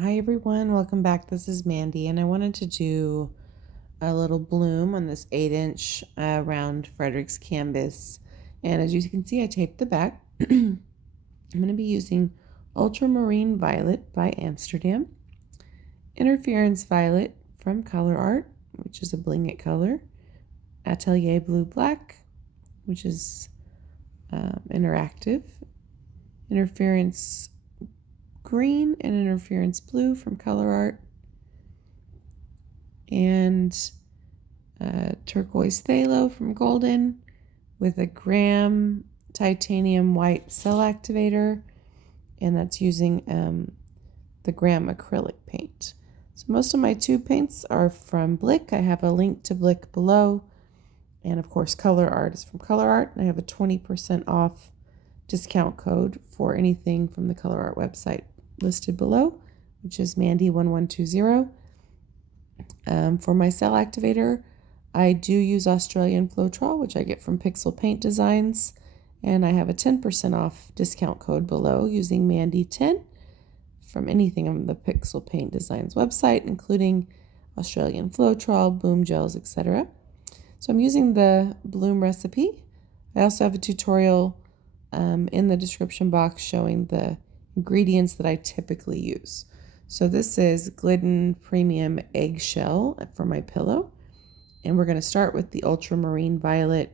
Hi everyone, welcome back. This is Mandy, and I wanted to do a little bloom on this 8-inch round Frederick's canvas. And as you can see, I taped the back. I'm going to be using Ultramarine Violet by Amsterdam, Interference Violet from Colourarte, which is a Bling color, Atelier Blue Black, which is interactive, Interference Green and Interference Blue from Colourarte, and Turquoise Phthalo from Golden with a gram titanium white cell activator, and that's using the gram acrylic paint. So most of my tube paints are from Blick. I have a link to Blick below, and of course Colourarte is from Colourarte, and I have a 20% off discount code for anything from the Colourarte website listed below, which is Mandy1120. For my cell activator, I do use Australian Floetrol, which I get from Pixel Paint Designs, and I have a 10% off discount code below using Mandy10 from anything on the Pixel Paint Designs website, including Australian Floetrol, Boom Gels, etc. So I'm using the Bloom recipe. I also have a tutorial in the description box showing the ingredients that I typically use. So this is Glidden Premium Eggshell for my pillow. And we're going to start with the Ultramarine Violet.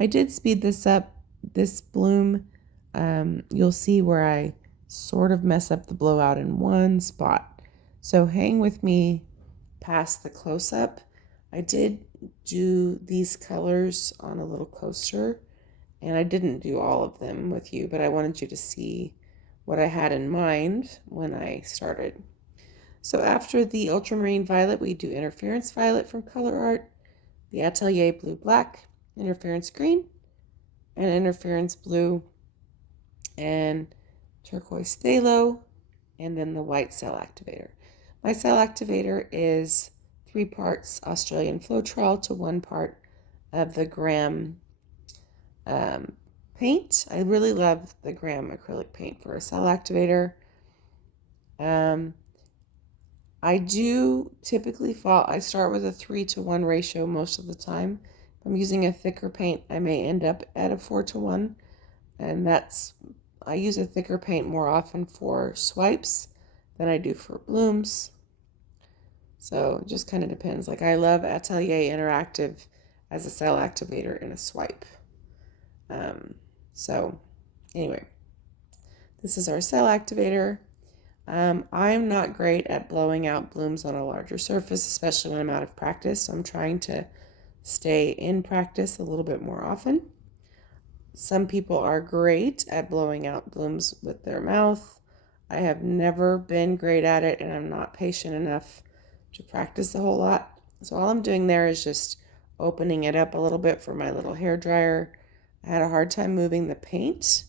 I did speed this up. This bloom, you'll see where I sort of mess up the blowout in one spot. So hang with me past the close-up. I did do these colors on a little coaster, and I didn't do all of them with you, but I wanted you to see what I had in mind when I started. So after the Ultramarine Violet, we do Interference Violet from Colourarte, the Atelier Blue Black, Interference Green, and Interference Blue, and Turquoise Phthalo, and then the white cell activator. My cell activator is 3 parts Australian Floetrol to 1 part of the gram paint. I really love the gram acrylic paint for a cell activator. I do typically I start with a 3-to-1 ratio most of the time. If I'm using a thicker paint, I may end up at a 4-to-1, and I use a thicker paint more often for swipes than I do for blooms. So it just kind of depends. Like, I love Atelier Interactive as a cell activator in a swipe. So anyway, this is our cell activator. I'm not great at blowing out blooms on a larger surface, especially when I'm out of practice. So I'm trying to stay in practice a little bit more often. Some people are great at blowing out blooms with their mouth. I have never been great at it, and I'm not patient enough to practice a whole lot. So all I'm doing there is just opening it up a little bit for my little hair dryer. I had a hard time moving the paint.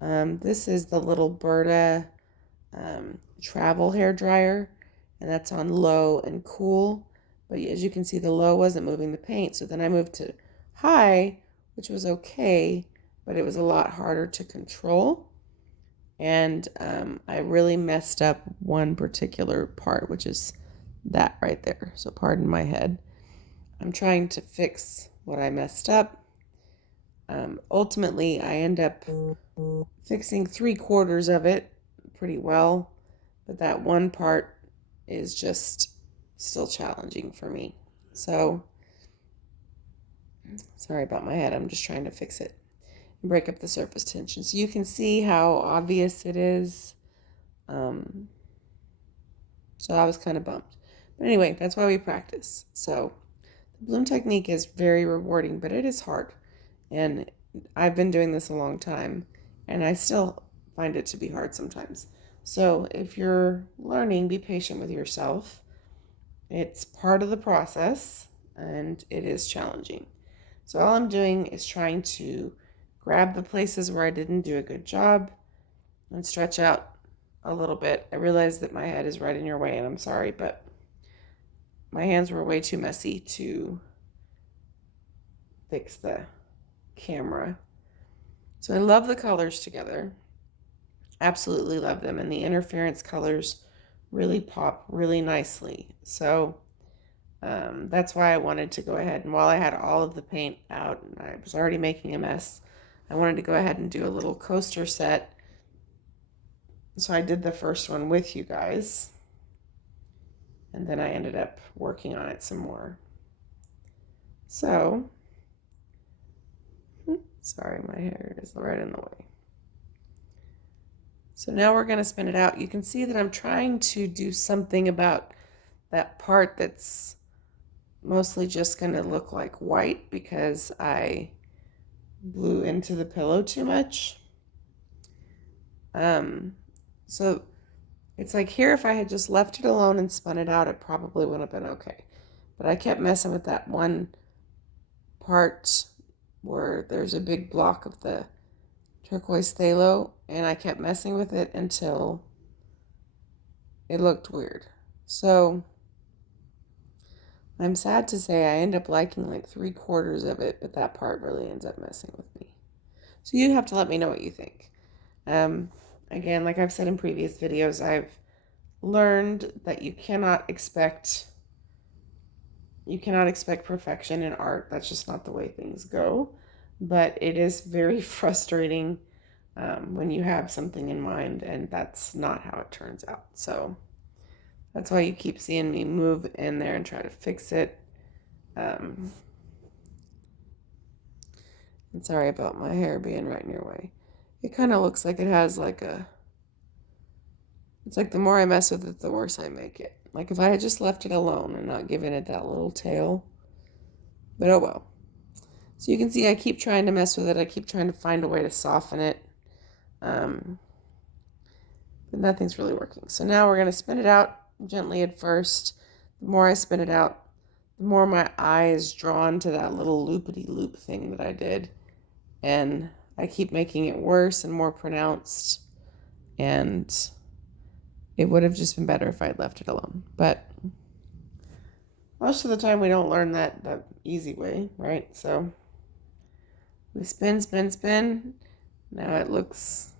This is the little Berta travel hair dryer, and that's on low and cool. But as you can see, the low wasn't moving the paint, so then I moved to high, which was okay, but it was a lot harder to control. And I really messed up one particular part, which is that right there. So pardon my head. I'm trying to fix what I messed up. Ultimately, I end up fixing 3/4 of it pretty well, but that one part is just still challenging for me. So sorry about my head. I'm just trying to fix it and break up the surface tension. So you can see how obvious it is. So I was kind of bummed. But anyway, that's why we practice. So the bloom technique is very rewarding, but it is hard. And I've been doing this a long time, and I still find it to be hard sometimes. So if you're learning, be patient with yourself. It's part of the process, and it is challenging. So all I'm doing is trying to grab the places where I didn't do a good job and stretch out a little bit. I realize that my head is right in your way, and I'm sorry, but my hands were way too messy to fix the camera. So I love the colors together. Absolutely love them. And the interference colors really pop really nicely. So that's why I wanted to go ahead, and while I had all of the paint out and I was already making a mess, I wanted to go ahead and do a little coaster set. So I did the first one with you guys, and then I ended up working on it some more. So, sorry, my hair is right in the way. So now we're going to spin it out. You can see that I'm trying to do something about that part that's mostly just going to look like white because I blew into the pillow too much. So it's like here, if I had just left it alone and spun it out, it probably would have been okay. But I kept messing with that one part where there's a big block of the turquoise phthalo, and I kept messing with it until it looked weird. So I'm sad to say I end up liking like 3/4 of it, but that part really ends up messing with me. So you have to let me know what you think. Again, like I've said in previous videos, I've learned that you cannot expect perfection in art. That's just not the way things go. But it is very frustrating when you have something in mind and that's not how it turns out. So that's why you keep seeing me move in there and try to fix it. And sorry about my hair being right in your way. It kind of looks like it has like it's like the more I mess with it, the worse I make it. Like if I had just left it alone and not given it that little tail. But oh well. So you can see I keep trying to mess with it. I keep trying to find a way to soften it. But nothing's really working. So now we're going to spin it out gently at first. The more I spin it out, the more my eye is drawn to that little loopity-loop thing that I did. And I keep making it worse and more pronounced. And it would have just been better if I had left it alone. But most of the time we don't learn that the easy way, right? So we spin, spin, spin. Now it looks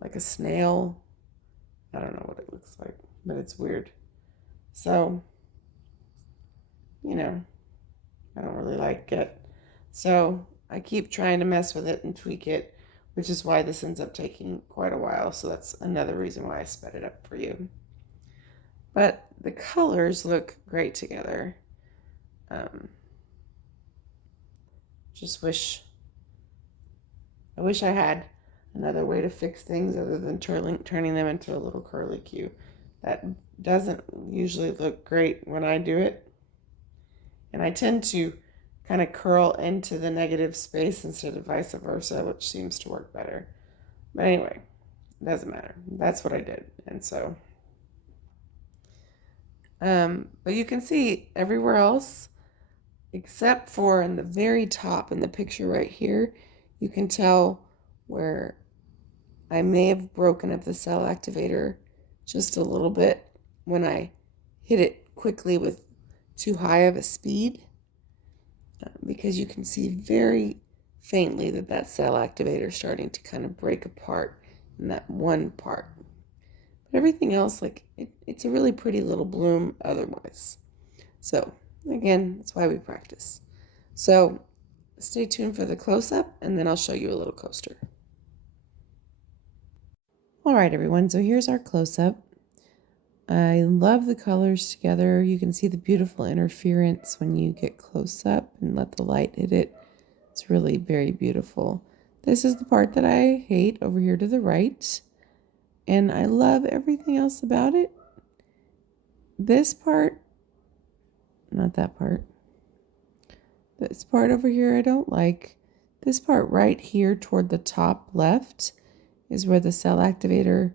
like a snail. I don't know what it looks like, but it's weird. So, you know, I don't really like it. So I keep trying to mess with it and tweak it, which is why this ends up taking quite a while. So that's another reason why I sped it up for you. But the colors look great together. I wish I had another way to fix things other than turning them into a little curly Q. That doesn't usually look great when I do it. And I tend to kind of curl into the negative space instead of vice versa, which seems to work better. But anyway, it doesn't matter. That's what I did. And so, but you can see everywhere else, except for in the very top in the picture right here, you can tell where I may have broken up the cell activator just a little bit when I hit it quickly with too high of a speed, because you can see very faintly that cell activator is starting to kind of break apart in that one part. But everything else, like it's a really pretty little bloom otherwise. So again, that's why we practice. So stay tuned for the close-up, and then I'll show you a little coaster. All right, everyone, so here's our close-up. I love the colors together. You can see the beautiful interference when you get close up and let the light hit it. It's really very beautiful. This is the part that I hate over here to the right, and I love everything else about it. This part, not that part. This part over here I don't like. This part right here toward the top left is where the cell activator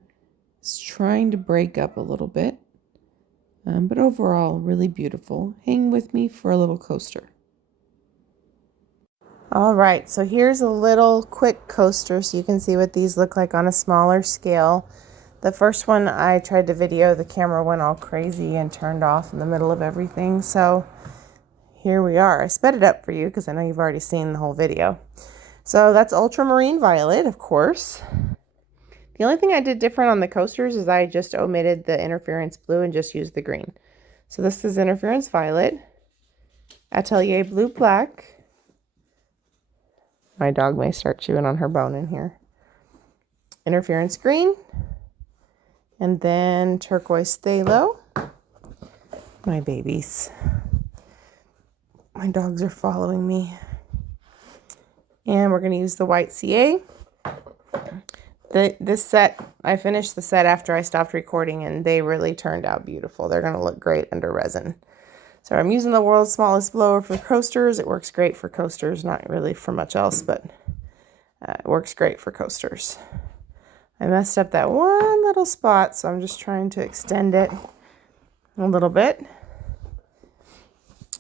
is trying to break up a little bit. But overall, really beautiful. Hang with me for a little coaster. All right, so here's a little quick coaster so you can see what these look like on a smaller scale. The first one I tried to video, the camera went all crazy and turned off in the middle of everything. So here we are. I sped it up for you because I know you've already seen the whole video. So that's Ultramarine Violet, of course. The only thing I did different on the coasters is I just omitted the interference blue and just used the green. So this is interference violet, Atelier blue black. My dog may start chewing on her bone in here. Interference green, and then turquoise phthalo. My babies. My dogs are following me. And we're going to use the white CA. This set, I finished the set after I stopped recording, and they really turned out beautiful. They're going to look great under resin. So I'm using the world's smallest blower for coasters. It works great for coasters, not really for much else, but it works great for coasters. I messed up that one little spot, so I'm just trying to extend it a little bit.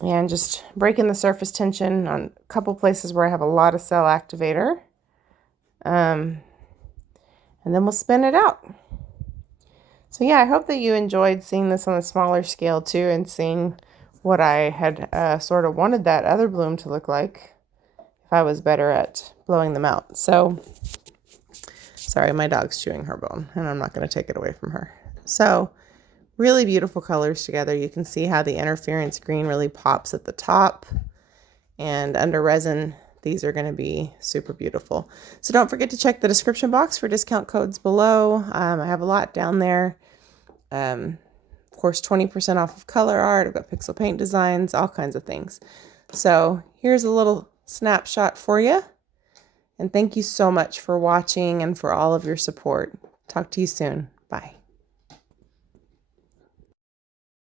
And just breaking the surface tension on a couple places where I have a lot of cell activator. And then we'll spin it out. So yeah, I hope that you enjoyed seeing this on a smaller scale too, and seeing what I had sort of wanted that other bloom to look like if I was better at blowing them out. So, sorry, my dog's chewing her bone, and I'm not going to take it away from her. So, really beautiful colors together. You can see how the interference green really pops at the top, and under resin, these are going to be super beautiful. So don't forget to check the description box for discount codes below. I have a lot down there. Of course, 20% off of Colourarte. I've got pixel paint designs, all kinds of things. So here's a little snapshot for you. And thank you so much for watching and for all of your support. Talk to you soon. Bye.